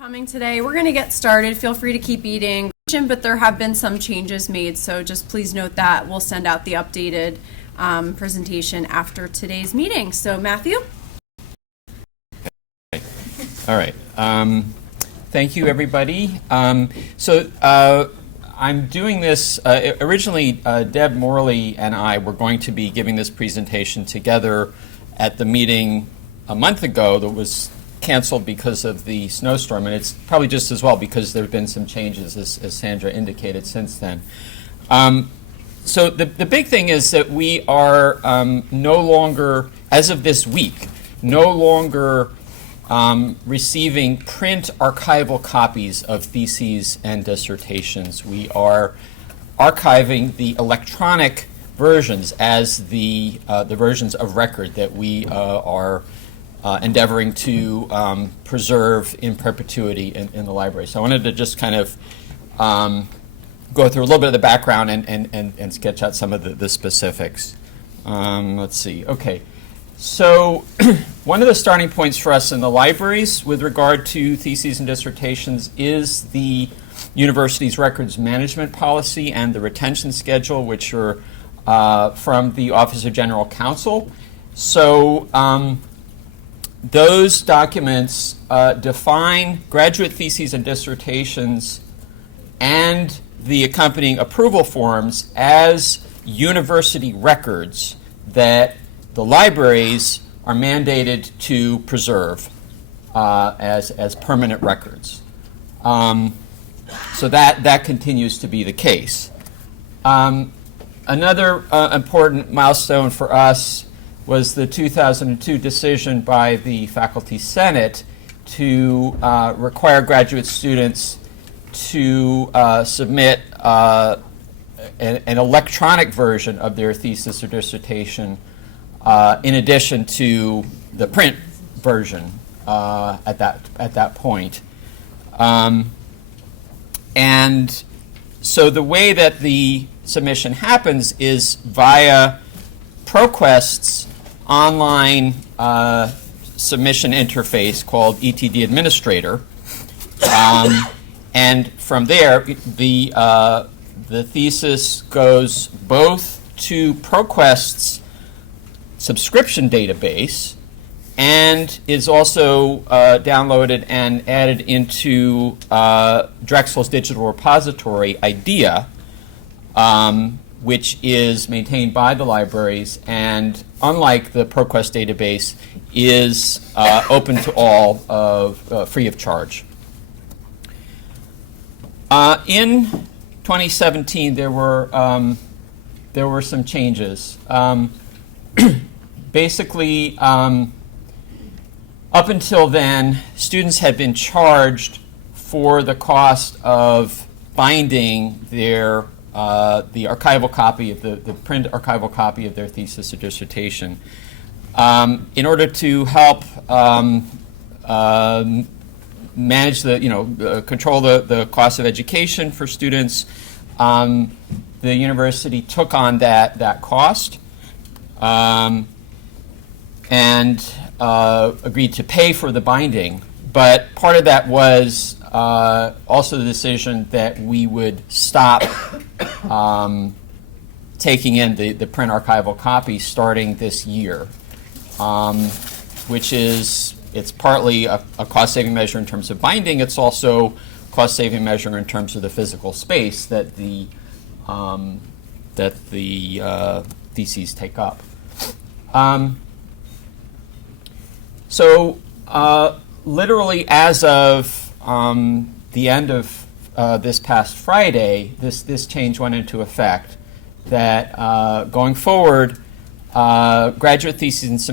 Coming today. We're going to get started. Feel free to keep eating, but there have been some changes made, so just please note that. We'll send out the updated presentation after today's meeting. So, Matthew? All right. Thank you, everybody. I'm doing this, originally Deb Morley and I were going to be giving this presentation together at the meeting a month ago that was canceled because of the snowstorm, and it's probably just as well because there have been some changes, as Sandra indicated, since then. So the big thing is that we are no longer, as of this week, no longer receiving print archival copies of theses and dissertations. We are archiving the electronic versions as the versions of record that we are endeavoring to preserve in perpetuity in the library. So I wanted to just kind of go through a little bit of the background and sketch out some of the specifics. Let's see. Okay. So one of the starting points for us in the libraries with regard to theses and dissertations is the university's records management policy and the retention schedule, which are from the Office of General Counsel. So those documents define graduate theses and dissertations and the accompanying approval forms as university records that the libraries are mandated to preserve as permanent records. So that continues to be the case. Another important milestone for us was the 2002 decision by the Faculty Senate to require graduate students to submit an electronic version of their thesis or dissertation in addition to the print version at that point. And so the way that the submission happens is via ProQuest's online submission interface called ETD Administrator. And from there, the thesis goes both to ProQuest's subscription database and is also downloaded and added into Drexel's digital repository, IDEA, which is maintained by the libraries and, unlike the ProQuest database, is open to all, free of charge. In 2017, there were some changes. Basically, up until then, students had been charged for the cost of binding their the archival copy of the print archival copy of their thesis or dissertation. In order to help manage control the cost of education for students, the university took on that cost and agreed to pay for the binding. But part of that was also the decision that we would stop taking in the print archival copy starting this year, which is, it's partly a cost-saving measure in terms of binding. It's also a cost-saving measure in terms of the physical space that the theses take up. Literally as of the end of this past Friday, this change went into effect, that going forward, graduate theses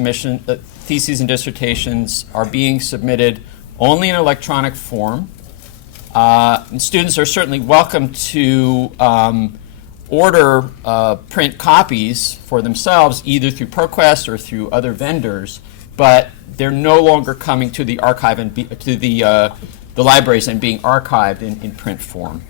and dissertations are being submitted only in electronic form. And students are certainly welcome to order print copies for themselves, either through ProQuest or through other vendors, but they're no longer coming to the archive and to the libraries and being archived in print form.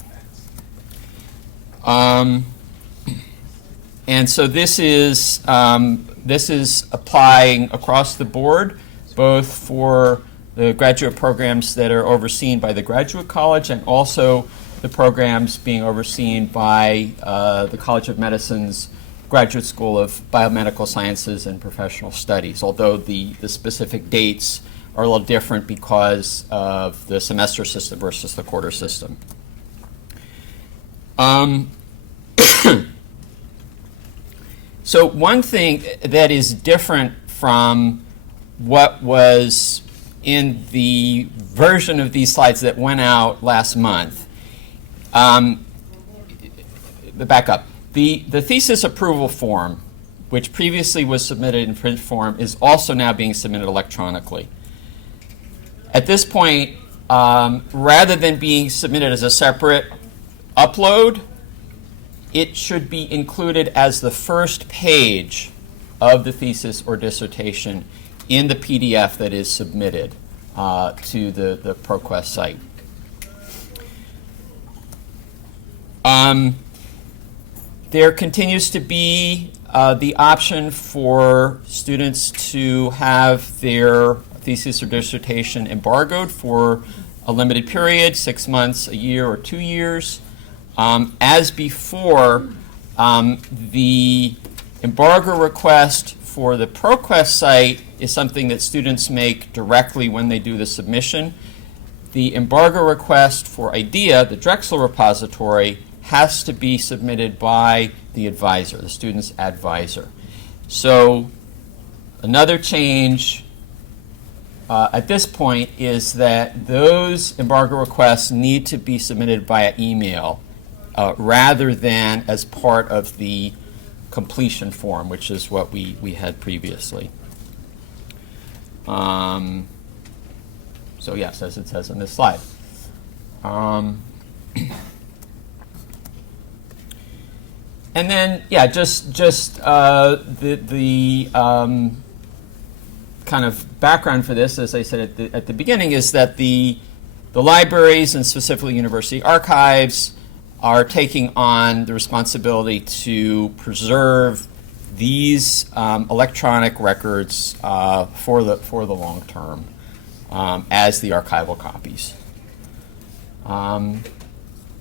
And so this is applying across the board, both for the graduate programs that are overseen by the Graduate College, and also the programs being overseen by the College of Medicine's Graduate School of Biomedical Sciences and Professional Studies, although the specific dates are a little different because of the semester system versus the quarter system. So one thing that is different from what was in the version of these slides that went out last month, back up. The thesis approval form, which previously was submitted in print form, is also now being submitted electronically. At this point, rather than being submitted as a separate upload, it should be included as the first page of the thesis or dissertation in the PDF that is submitted to the ProQuest site. There continues to be the option for students to have their thesis or dissertation embargoed for a limited period, 6 months, a year, or 2 years. As before, the embargo request for the ProQuest site is something that students make directly when they do the submission. The embargo request for IDEA, the Drexel repository, has to be submitted by the advisor, the student's advisor. So another change at this point is that those embargo requests need to be submitted via email rather than as part of the completion form, which is what we had previously. So yes, as it says on this slide. And then, yeah, just the kind of background for this, as I said at the beginning, is that the libraries, and specifically university archives, are taking on the responsibility to preserve these electronic records for the long term as the archival copies.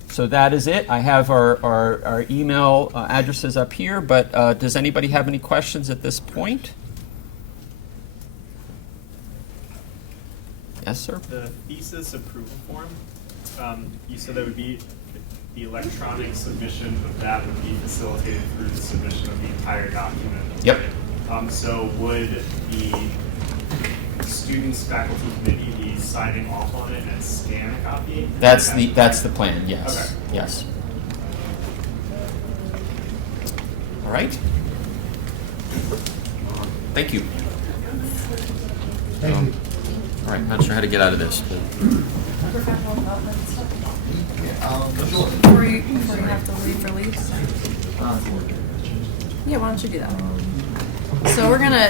So that is it. I have our email addresses up here, but does anybody have any questions at this point? Yes, sir? The thesis approval form, you said that would be the electronic submission of that would be facilitated through the submission of the entire document. Yep. So would the students, faculty, committee be signing off on it and scan a copy? That's the plan. Yes. Okay. Yes. All right. Thank you. Thank you. All right. Not sure how to get out of this, but. Professional development stuff. Sure. Before you have to leave for leaves. Yeah, why don't you do that? So we're gonna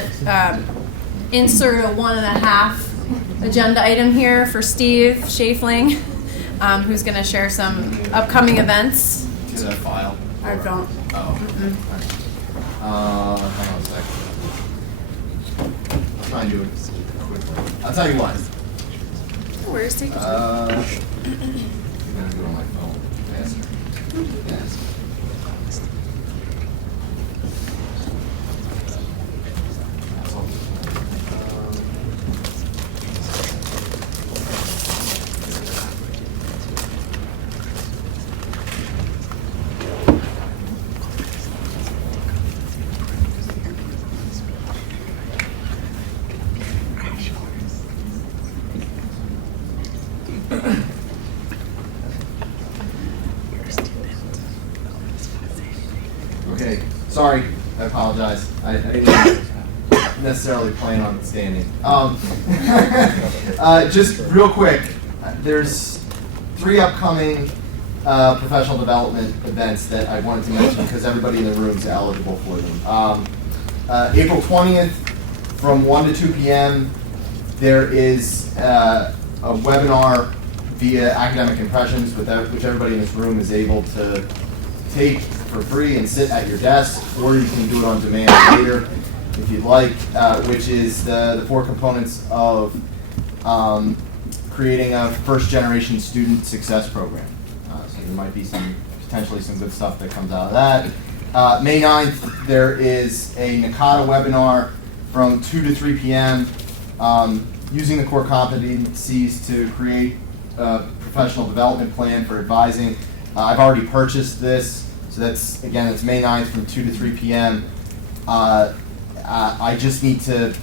insert a 1.5 agenda item here for Steve Schafling, who's gonna share some upcoming events. Is that a file? I don't. Oh. Hang on a second. I'll try and do it quickly. I'll tell you what. Where's take your time. I'm gonna do it on my phone. Faster. Yes. Okay, sorry, I apologize. I didn't necessarily plan on standing. Just real quick, there's 3 upcoming professional development events that I wanted to mention because everybody in the room is eligible for them. April 20th from 1 to 2 p.m. there is a webinar via Academic Impressions which everybody in this room is able to take for free and sit at your desk, or you can do it on demand later if you'd like, which is the 4 components of creating a first-generation student success program. So there might be potentially some good stuff that comes out of that. May 9th, there is a NACADA webinar from 2 to 3 p.m. Using the core competencies to create a professional development plan for advising. I've already purchased this, so that's May 9th from 2 to 3 p.m. I just need to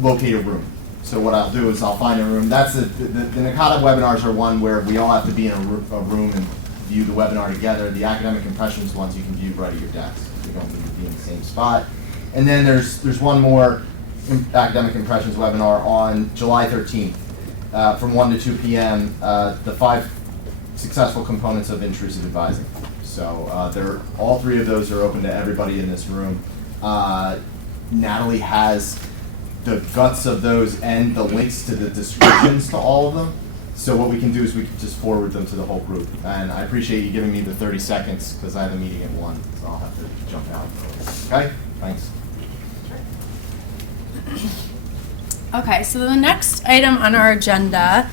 locate a room. So what I'll do is I'll find a room. That's the NACADA webinars are one where we all have to be in a room and view the webinar together. The academic impressions ones you can view right at your desk. You don't need to be in the same spot. And then there's one more academic impressions webinar on July 13th from 1 to 2 p.m. The 5 successful components of intrusive advising. So all 3 of those are open to everybody in this room. Natalie has the guts of those and the links to the descriptions to all of them. So what we can do is we can just forward them to the whole group. And I appreciate you giving me the 30 seconds because I have a meeting at 1, so I'll have to jump out. Okay, thanks. Okay, so the next item on our agenda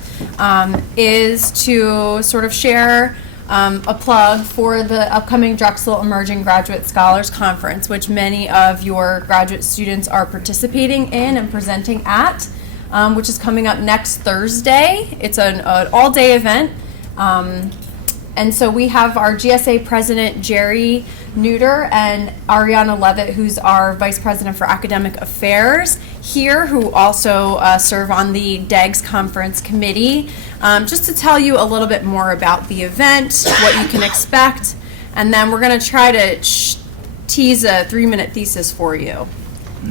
is to sort of share a plug for the upcoming Drexel Emerging Graduate Scholars Conference, which many of your graduate students are participating in and presenting at, which is coming up next Thursday. It's an all-day event. And so we have our GSA president, Jerry Neuter, and Ariana Levitt, who's our vice president for academic affairs here, who also serve on the DEGS conference committee, just to tell you a little bit more about the event, what you can expect, and then we're going to try to tease a 3-minute thesis for you.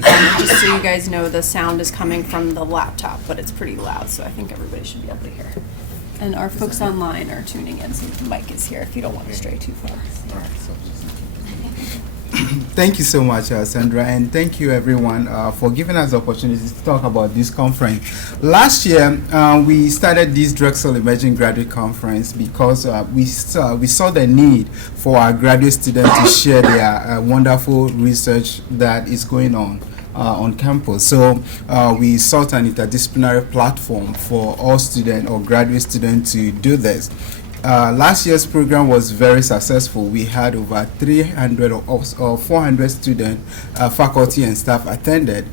Just so you guys know, the sound is coming from the laptop, but it's pretty loud, so I think everybody should be able to hear. And our folks online are tuning in, so the mic is here if you don't want to stray too far. Thank you so much, Sandra, and thank you everyone for giving us the opportunity to talk about this conference. Last year, we started this Drexel Emerging Graduate Conference because we saw the need for our graduate students to share their wonderful research that is going on campus. So we sought an interdisciplinary platform for all students or graduate students to do this. Last year's program was very successful. We had over 300 or 400 students, faculty and staff attended.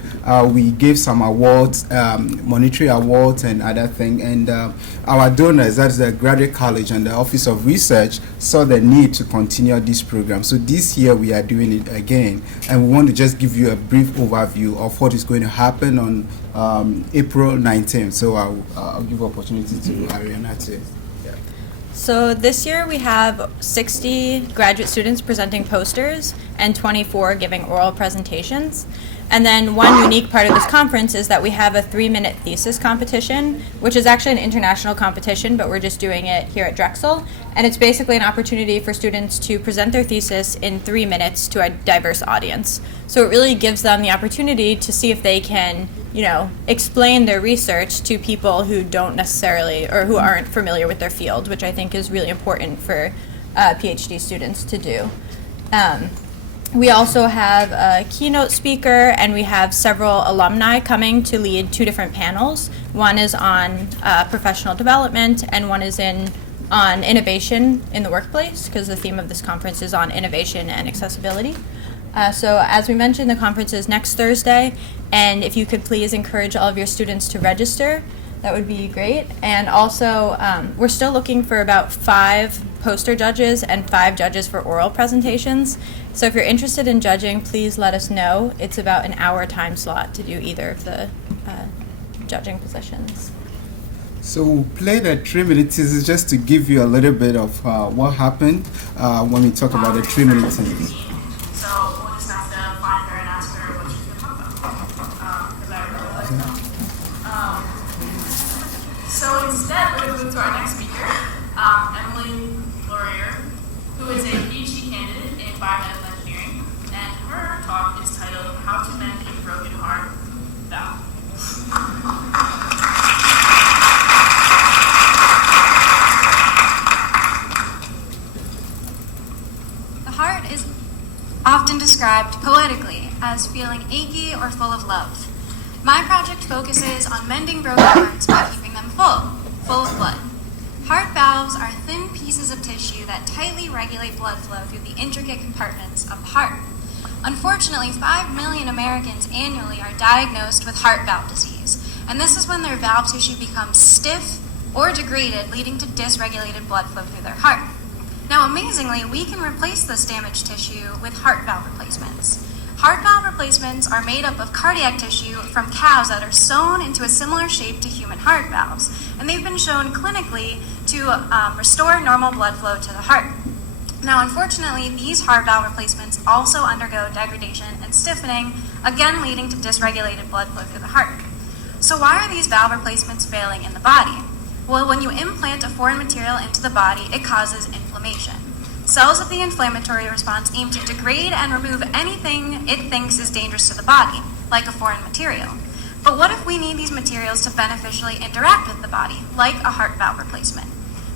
We gave some awards, monetary awards and other things, and our donors, that's the Graduate College and the Office of Research, saw the need to continue this program. So this year we are doing it again, and we want to just give you a brief overview of what is going to happen on April 19th. So I'll give opportunity to Ariana to. So this year we have 60 graduate students presenting posters and 24 giving oral presentations. And then one unique part of this conference is that we have a 3-minute thesis competition, which is actually an international competition, but we're just doing it here at Drexel. And it's basically an opportunity for students to present their thesis in 3 minutes to a diverse audience. So it really gives them the opportunity to see if they can, explain their research to people who don't necessarily, or who aren't familiar with their field, which I think is really important for PhD students to do. We also have a keynote speaker, and we have several alumni coming to lead 2 different panels. One is on professional development, and one is on innovation in the workplace, because the theme of this conference is on innovation and accessibility. So as we mentioned, the conference is next Thursday, and if you could please encourage all of your students to register, that would be great. And also, we're still looking for about 5 poster judges and 5 judges for oral presentations. So if you're interested in judging, please let us know. It's about an hour time slot to do either of the judging positions. So we'll play the 3-minute thesis just to give you a little bit of what happened when we talk about the 3-minute thesis. So we'll just have to find her and ask her what she's going to talk about. Because I really like that. So instead, we're going to move to our next speaker, Emily Laurier, who is a PhD candidate in biomedical engineering. And her talk is titled How to Mend a Broken Heart Valve. The heart is often described poetically as feeling achy or full of love. My project focuses on mending broken hearts by keeping them that tightly regulate blood flow through the intricate compartments of the heart. Unfortunately, 5 million Americans annually are diagnosed with heart valve disease, and this is when their valve tissue becomes stiff or degraded, leading to dysregulated blood flow through their heart. Now, amazingly, we can replace this damaged tissue with heart valve replacements. Heart valve replacements are made up of cardiac tissue from cows that are sewn into a similar shape to human heart valves, and they've been shown clinically to restore normal blood flow to the heart. Now, unfortunately, these heart valve replacements also undergo degradation and stiffening, again leading to dysregulated blood flow through the heart. So why are these valve replacements failing in the body? Well, when you implant a foreign material into the body, it causes inflammation. Cells of the inflammatory response aim to degrade and remove anything it thinks is dangerous to the body, like a foreign material. But what if we need these materials to beneficially interact with the body, like a heart valve replacement?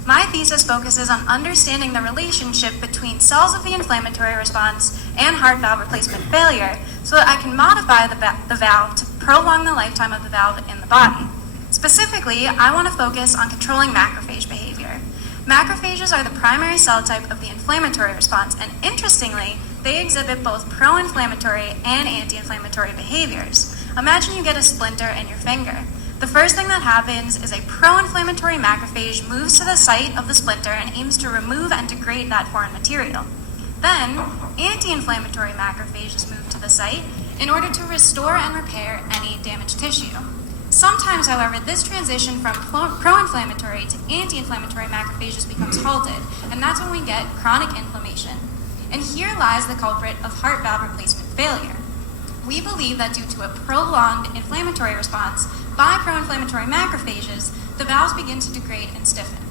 My thesis focuses on understanding the relationship between cells of the inflammatory response and heart valve replacement failure so that I can modify the valve to prolong the lifetime of the valve in the body. Specifically, I want to focus on controlling macrophage behavior. Macrophages are the primary cell type of the inflammatory response, and interestingly, they exhibit both pro-inflammatory and anti-inflammatory behaviors. Imagine you get a splinter in your finger. The first thing that happens is a pro-inflammatory macrophage moves to the site of the splinter and aims to remove and degrade that foreign material. Then, anti-inflammatory macrophages move to the site in order to restore and repair any damaged tissue. Sometimes, however, this transition from pro-inflammatory to anti-inflammatory macrophages becomes halted, and that's when we get chronic inflammation. And here lies the culprit of heart valve replacement failure. We believe that due to a prolonged inflammatory response by pro-inflammatory macrophages, the valves begin to degrade and stiffen.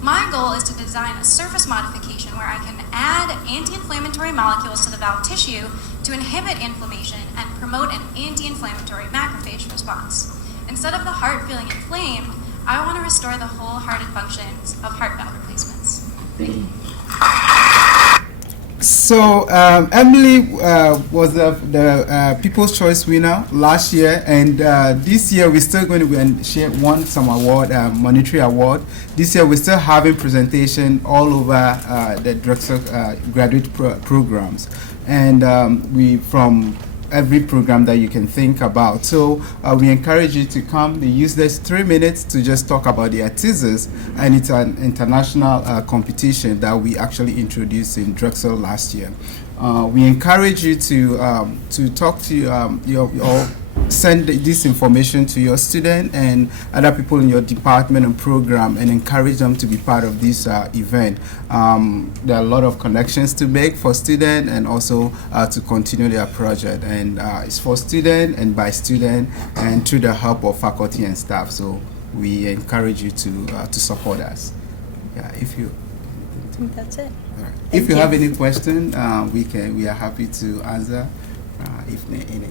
My goal is to design a surface modification where I can add anti-inflammatory molecules to the valve tissue to inhibit inflammation and promote an anti-inflammatory macrophage response. Instead of the heart feeling inflamed, I want to restore the wholehearted functions of heart valve replacements. Thank you. So Emily was the People's Choice winner last year, and this year we're still going to she won some award, monetary award. This year we're still having presentation all over the Drexel graduate programs, and we from every program that you can think about. So we encourage you to come. They use this 3 minutes to just talk about their thesis, and it's an international competition that we actually introduced in Drexel last year. We encourage you to talk to your send this information to your student and other people in your department and program, and encourage them to be part of this event. There are a lot of connections to make for students, and also to continue their project, and it's for student and by student and through the help of faculty and staff. So we encourage you to support us. Yeah, if you I think that's it. all right. If you have any question, we are happy to answer if any.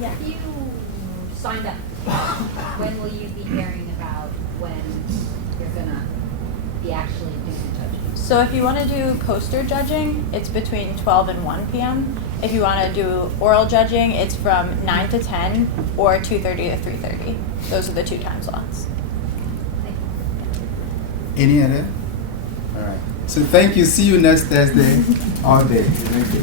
Yeah. If you signed up, when will you be hearing about when you're gonna be actually doing the judging? So if you want to do poster judging, it's between 12 and 1 p.m. If you want to do oral judging, it's from 9 to 10 or 2:30 to 3:30. Those are the 2 time slots. Any other? All right. So thank you. See you next Thursday all day. Thank you.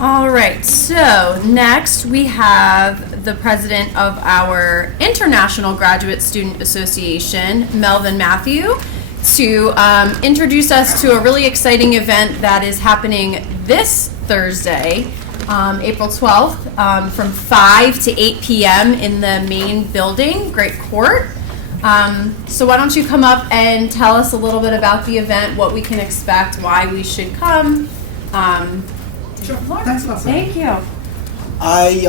All right, so next we have the president of our International Graduate Student Association, Melvin Matthew, to introduce us to a really exciting event that is happening this Thursday, April 12th, from 5 to 8 p.m. in the main building, Great Court. So why don't you come up and tell us a little bit about the event, what we can expect, why we should come. Sure. Thanks, Lawson. Thank you. I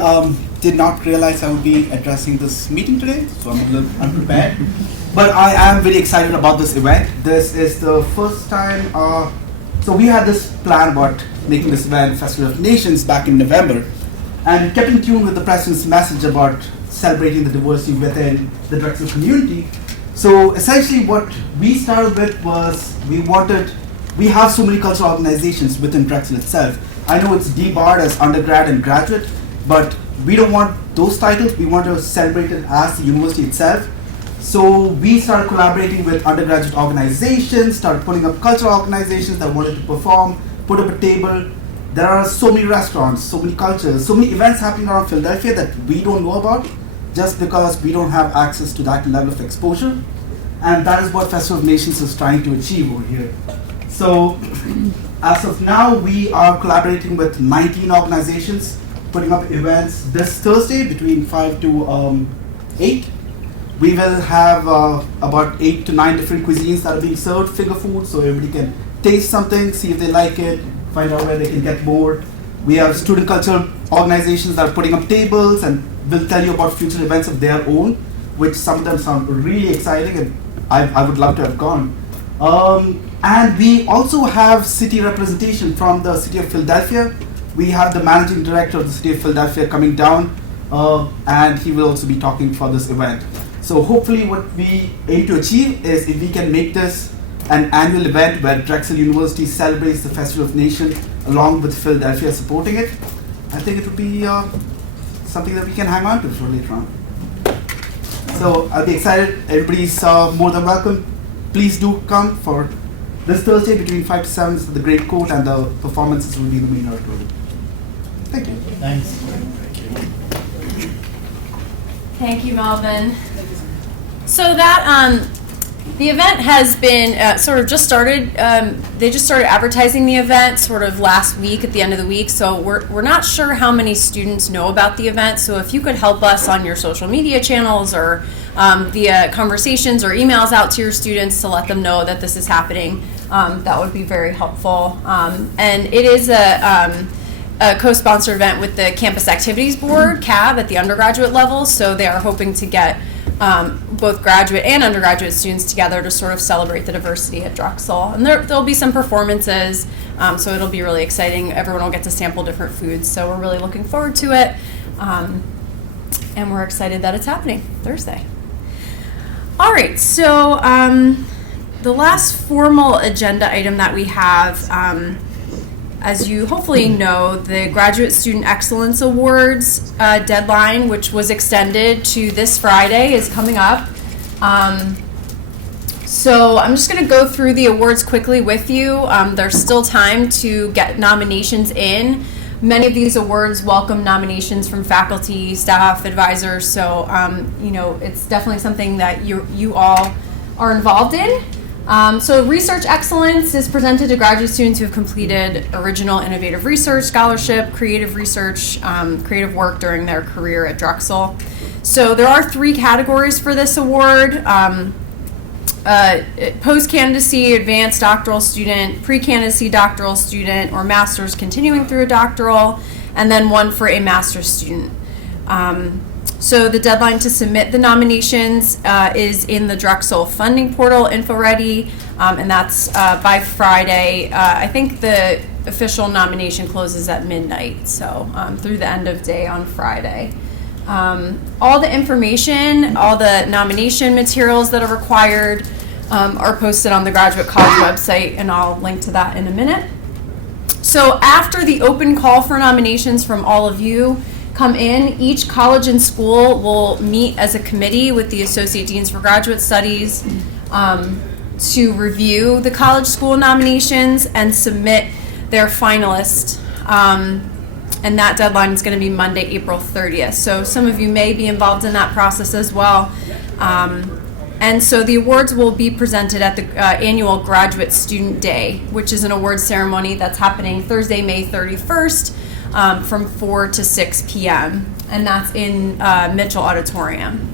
did not realize I would be addressing this meeting today, so I'm a little unprepared. But I am very excited about this event. This is the first time, so we had this plan about making this event Festival of Nations back in November, and kept in tune with the President's message about celebrating the diversity within the Drexel community. So essentially what we started with was we wanted we have so many cultural organizations within Drexel itself. I know it's debarred as undergrad and graduate, but we don't want those titles. We want to celebrate it as the university itself. So we started collaborating with undergraduate organizations, started putting up cultural organizations that wanted to perform, put up a table. There are so many restaurants, so many cultures, so many events happening around Philadelphia that we don't know about just because we don't have access to that level of exposure. And that is what Festival of Nations is trying to achieve over here. So as of now, we are collaborating with 19 organizations, putting up events this Thursday between 5 to 8. We will have about 8 to 9 different cuisines that are being served, finger food, so everybody can taste something, see if they like it, find out where they can get more. We have student cultural organizations that are putting up tables and will tell you about future events of their own, which some of them sound really exciting, and I would love to have gone. And we also have city representation from the city of Philadelphia. We have the managing director of the city of Philadelphia coming down, and he will also be talking for this event. So hopefully what we aim to achieve is if we can make this an annual event where Drexel University celebrates the Festival of Nations along with Philadelphia supporting it, I think it would be something that we can hang on to for later on. So I'll be excited. Everybody's more than welcome. Please do come for this Thursday between 5 to 7 is the Great Court, and the performances will be in the main auditorium. Thank you. Thanks. Thank you, Melvin. So that the event has been sort of just started. They just started advertising the event sort of last week at the end of the week. So we're not sure how many students know about the event. So if you could help us on your social media channels or via conversations or emails out to your students to let them know that this is happening, that would be very helpful. And it is a co-sponsored event with the Campus Activities Board, CAB, at the undergraduate level. So they are hoping to get both graduate and undergraduate students together to sort of celebrate the diversity at Drexel. And there'll be some performances, so it'll be really exciting. Everyone will get to sample different foods, so we're really looking forward to it. And we're excited that it's happening Thursday. All right, so the last formal agenda item that we have, as you hopefully know, the Graduate Student Excellence Awards deadline, which was extended to this Friday, is coming up. So I'm just going to go through the awards quickly with you. There's still time to get nominations in. Many of these awards welcome nominations from faculty, staff, advisors, so you know, it's definitely something that you all are involved in. So research excellence is presented to graduate students who have completed original innovative research, scholarship, creative research, creative work during their career at Drexel. So there are 3 categories for this award: post-candidacy, advanced doctoral student, pre-candidacy doctoral student, or master's continuing through a doctoral, and then one for a master's student. So the deadline to submit the nominations is in the Drexel funding portal, InfoReady, and that's by Friday. I think the official nomination closes at midnight, so through the end of day on Friday. All the information, all the nomination materials that are required are posted on the Graduate College website, and I'll link to that in a minute. So after the open call for nominations from all of you come in, each college and school will meet as a committee with the Associate Deans for Graduate Studies to review the college school nominations and submit their finalists. And that deadline is going to be Monday, April 30th. So some of you may be involved in that process as well. And so the awards will be presented at the annual Graduate Student Day, which is an awards ceremony that's happening Thursday, May 31st from 4 to 6 p.m. And that's in Mitchell Auditorium.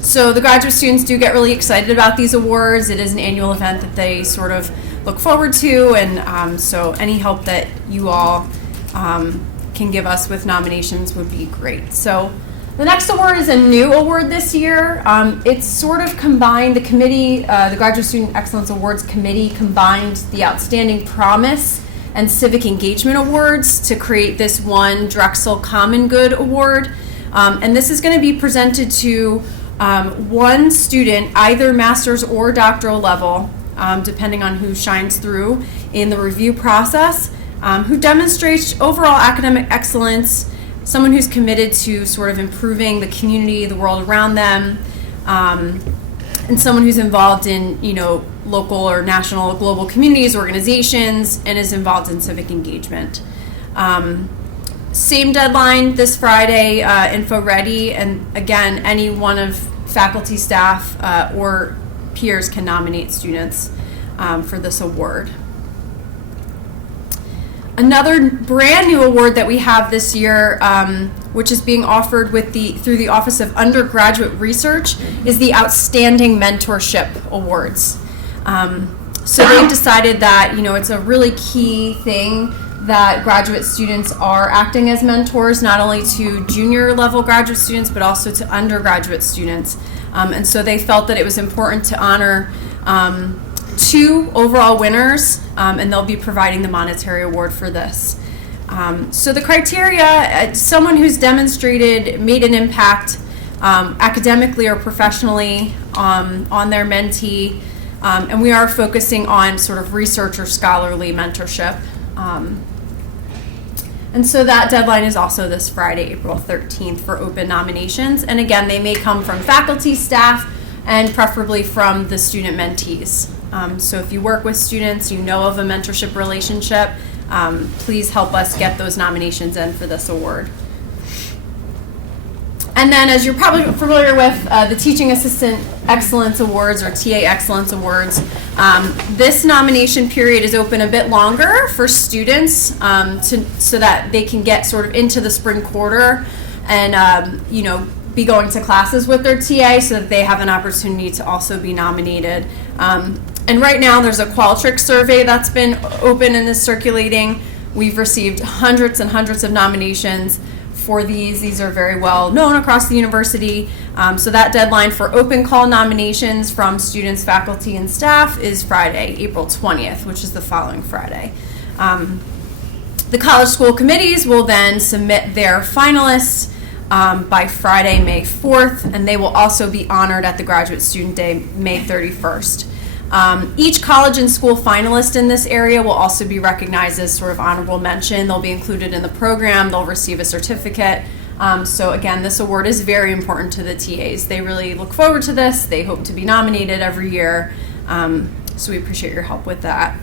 So the graduate students do get really excited about these awards. It is an annual event that they sort of look forward to. And so any help that you all can give us with nominations would be great. So the next award is a new award this year. It's sort of combined, the committee, the Graduate Student Excellence Awards Committee combined the Outstanding Promise and Civic Engagement Awards to create this one Drexel Common Good Award. And this is going to be presented to one student, either master's or doctoral level, depending on who shines through in the review process, who demonstrates overall academic excellence, someone who's committed to sort of improving the community, the world around them, and someone who's involved in, local or national, global communities, organizations, and is involved in civic engagement. Same deadline this Friday, info ready, and again, any one of faculty, staff, or peers can nominate students for this award. Another brand new award that we have this year, which is being offered through the Office of Undergraduate Research, is the Outstanding Mentorship Awards. So they've decided that it's a really key thing that graduate students are acting as mentors, not only to junior level graduate students, but also to undergraduate students. And so they felt that it was important to honor 2 overall winners, and they'll be providing the monetary award for this. So the criteria, someone who's made an impact academically or professionally on their mentee, and we are focusing on sort of research or scholarly mentorship. And so that deadline is also this Friday, April 13th, for open nominations. And again, they may come from faculty, staff, and preferably from the student mentees. So if you work with students, you know of a mentorship relationship, please help us get those nominations in for this award. And then, as you're probably familiar with, the Teaching Assistant Excellence Awards, or TA Excellence Awards, this nomination period is open a bit longer for students so that they can get sort of into the spring quarter and, be going to classes with their TA so that they have an opportunity to also be nominated. And right now there's a Qualtrics survey that's been open and is circulating. We've received hundreds and hundreds of nominations for these. These are very well known across the university. So that deadline for open call nominations from students, faculty, and staff is Friday, April 20th, which is the following Friday. The college school committees will then submit their finalists by Friday, May 4th, and they will also be honored at the Graduate Student Day, May 31st. Each college and school finalist in this area will also be recognized as sort of honorable mention. They'll be included in the program. They'll receive a certificate. So again, this award is very important to the TAs. They really look forward to this. They hope to be nominated every year. So we appreciate your help with that.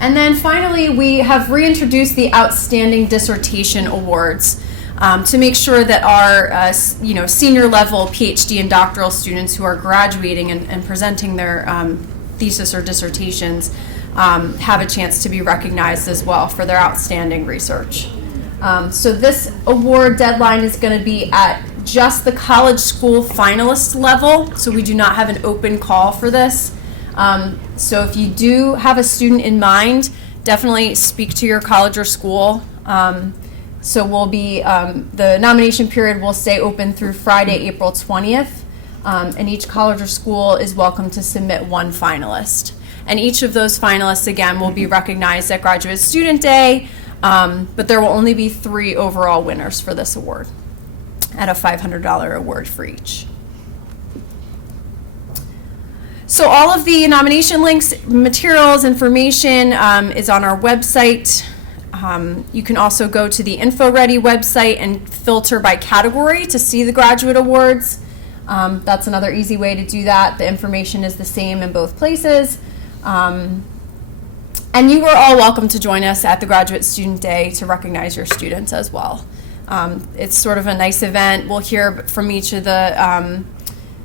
And then finally, we have reintroduced the Outstanding Dissertation Awards to make sure that our senior level PhD and doctoral students who are graduating and presenting their thesis or dissertations have a chance to be recognized as well for their outstanding research. So this award deadline is going to be at just the college school finalist level, so we do not have an open call for this. So if you do have a student in mind, definitely speak to your college or school. So we'll be, the nomination period will stay open through Friday, April 20th, and each college or school is welcome to submit 1 finalist. And each of those finalists, again, will be recognized at Graduate Student Day, but there will only be 3 overall winners for this award at a $500 award for each. So all of the nomination links, materials, information is on our website. You can also go to the InfoReady website and filter by category to see the graduate awards. That's another easy way to do that. The information is the same in both places. And you are all welcome to join us at the Graduate Student Day to recognize your students as well. It's sort of a nice event. We'll hear from each of the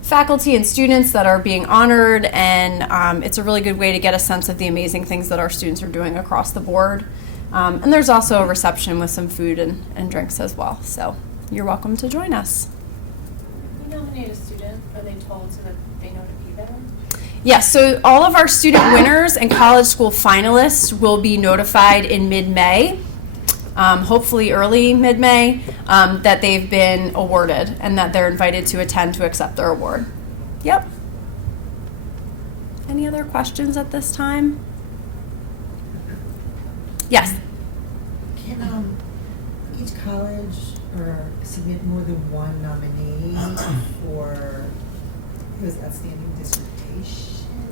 faculty and students that are being honored, and it's a really good way to get a sense of the amazing things that our students are doing across the board. And there's also a reception with some food and drinks as well. So you're welcome to join us. When you nominate a student, are they told so that they know to be there? Yes, so all of our student winners and college school finalists will be notified in mid-May, hopefully early mid-May, that they've been awarded and that they're invited to attend to accept their award. Yep. Any other questions at this time? Yes. Can each college or submit more than 1 nominee for his outstanding dissertation?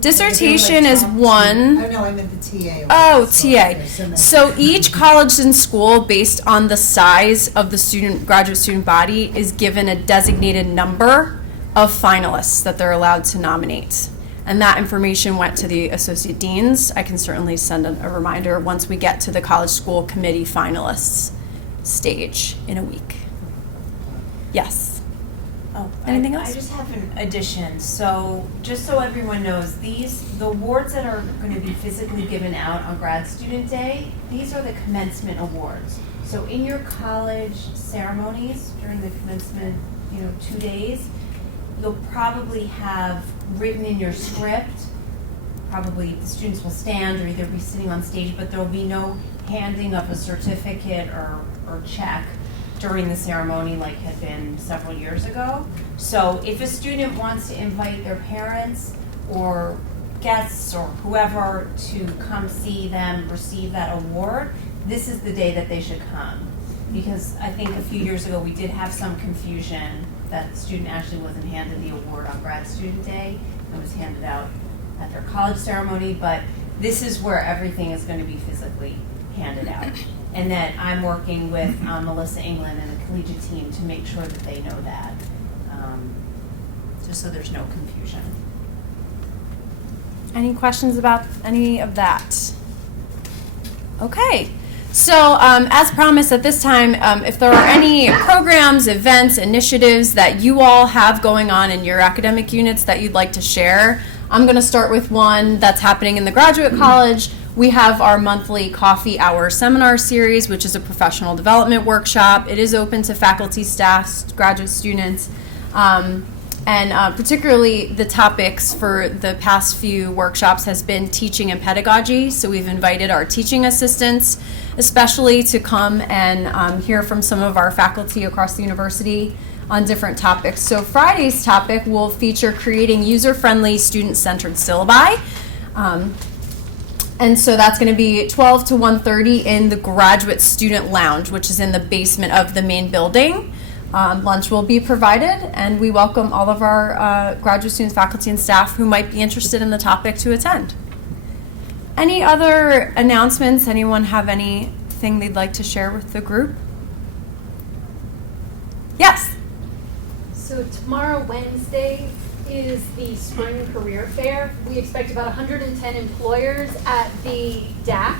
Dissertation is one. Oh, no, I meant the TA. Oh, Sorry, TA. okay, so So each college and school, based on the size of the graduate student body, is given a designated number of finalists that they're allowed to nominate. And that information went to the associate deans. I can certainly send a reminder once we get to the college school committee finalists stage in a week. Yes. Oh, Anything else? I just have an addition. So, just so everyone knows, the awards that are going to be physically given out on Grad Student Day, these are the commencement awards. So, in your college ceremonies during the commencement, 2 days, you'll probably have written in your script, probably the students will stand or either be sitting on stage, but there will be no handing of a certificate or check during the ceremony like had been several years ago. So if a student wants to invite their parents or guests or whoever to come see them receive that award, this is the day that they should come. Because I think a few years ago we did have some confusion that the student actually wasn't handed the award on Grad Student Day. It was handed out at their college ceremony, but this is where everything is going to be physically handed out. And that I'm working with Melissa England and the collegiate team to make sure that they know that, just so there's no confusion. Any questions about any of that? Okay. So as promised at this time, if there are any programs, events, initiatives that you all have going on in your academic units that you'd like to share, I'm going to start with one that's happening in the graduate college. We have our monthly coffee hour seminar series, which is a professional development workshop. It is open to faculty, staff, graduate students, and particularly the topics for the past few workshops has been teaching and pedagogy. So we've invited our teaching assistants, especially to come and hear from some of our faculty across the university on different topics. So Friday's topic will feature creating user-friendly, student-centered syllabi. And so that's going to be 12 to 1:30 in the Graduate Student Lounge, which is in the basement of the main building. Lunch will be provided, and we welcome all of our graduate students, faculty, and staff who might be interested in the topic to attend. Any other announcements? Anyone have anything they'd like to share with the group? Yes? So tomorrow, Wednesday, is the Spring Career Fair. We expect about 110 employers at the DAC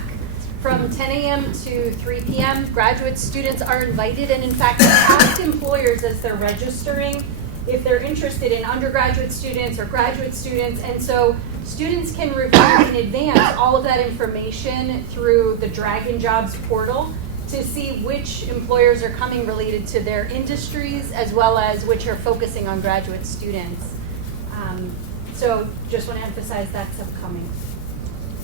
from 10 a.m. to 3 p.m. Graduate students are invited, and in fact, we ask employers as they're registering if they're interested in undergraduate students or graduate students, and so students can review in advance all of that information through the Dragon Jobs portal to see which employers are coming related to their industries as well as which are focusing on graduate students. So just want to emphasize that's upcoming.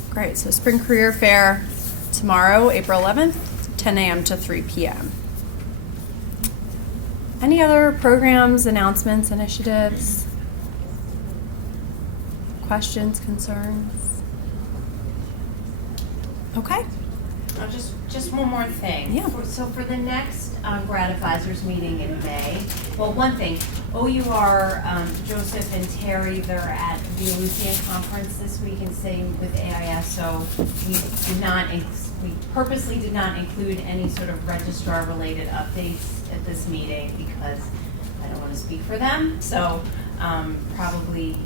Great. So Spring Career Fair tomorrow, April 11th, 10 a.m. to 3 p.m. Any other programs, announcements, initiatives? Questions, concerns? Okay. Just one more thing. Yeah. So for the next grad advisors meeting in May, well, one thing, OUR, Joseph and Terry, they're at the Lucian conference this week and same with AIS, so we purposely did not include any sort of registrar-related updates at this meeting because I don't want to speak for them, so probably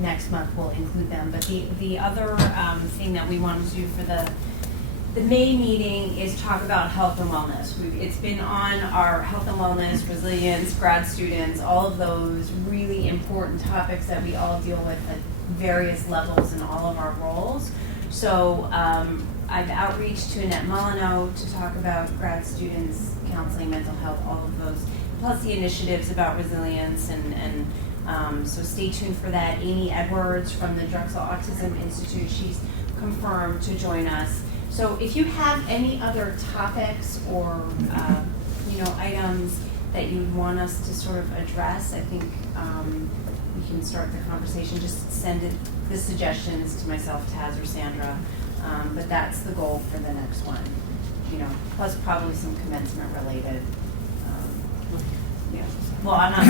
next month we'll include them. But the other thing that we wanted to do for the May meeting is talk about health and wellness. It's been on our health and wellness, resilience, grad students, all of those really important topics that we all deal with at various levels in all of our roles. So I've outreached to Annette Molyneux to talk about grad students, counseling, mental health, all of those, plus the initiatives about resilience and so stay tuned for that. Amy Edwards from the Drexel Autism Institute, she's confirmed to join us. So if you have any other topics or items that you want us to sort of address, I think we can start the conversation. Just send the suggestions to myself, Taz, or Sandra. But that's the goal for the next one. Plus probably some commencement related. Well, I'm not.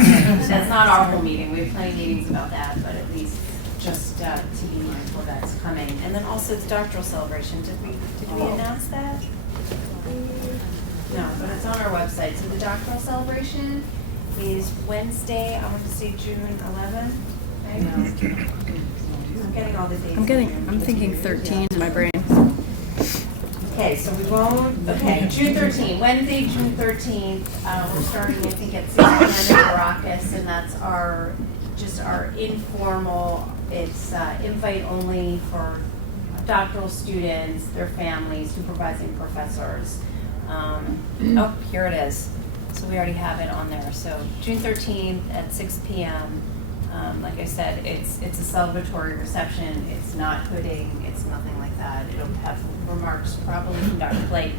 That's not our whole meeting. We have plenty of meetings about that, but at least just to be mindful that's coming. And then also the doctoral celebration. Did we announce that? No, but it's on our website. So the doctoral celebration is Wednesday, I want to say June 11th. Right? I'm getting all the dates. I'm thinking 13 in my brain. Okay, so we won't, okay, June 13th, Wednesday, June 13th, we're starting, I think, at 6 p.m. at Caracas, and that's our informal, it's invite only for doctoral students, their families, supervising professors. Oh, here it is. So we already have it on there. So June 13th at 6 p.m. Like I said, it's a celebratory reception. It's not hooding. It's nothing like that. It'll have remarks probably from Dr. Blake.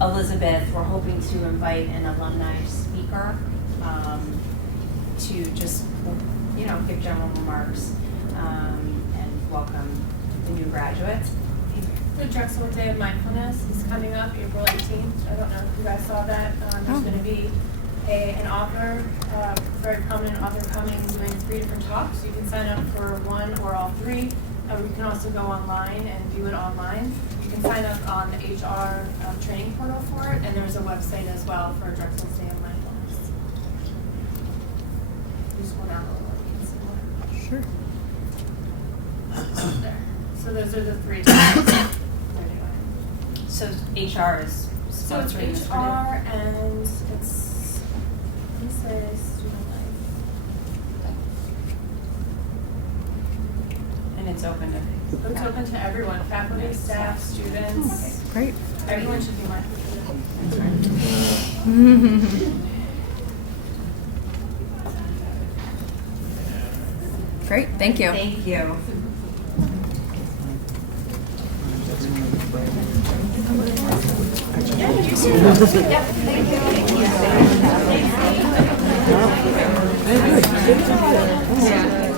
Elizabeth, we're hoping to invite an alumni speaker to just, give general remarks and welcome the new graduates. The Drexel Day of Mindfulness is coming up April 18th. I don't know if you guys saw that. There's going to be an author, very prominent author coming doing 3 different talks. You can sign up for one or all 3. You can also go online and view it online. You can sign up on the HR training portal for it, and there's a website as well for Drexel's Day of Mindfulness. Just go down a little bit. Sure. There. So those are the 3 talks. So HR is So it's sponsoring this. HR and it's student life. And it's open to It's open to everyone, faculty, staff, students. Great. Everyone should be mindful. Great, thank you. Thank you. Yeah, you too. Yep, thank you. Yeah.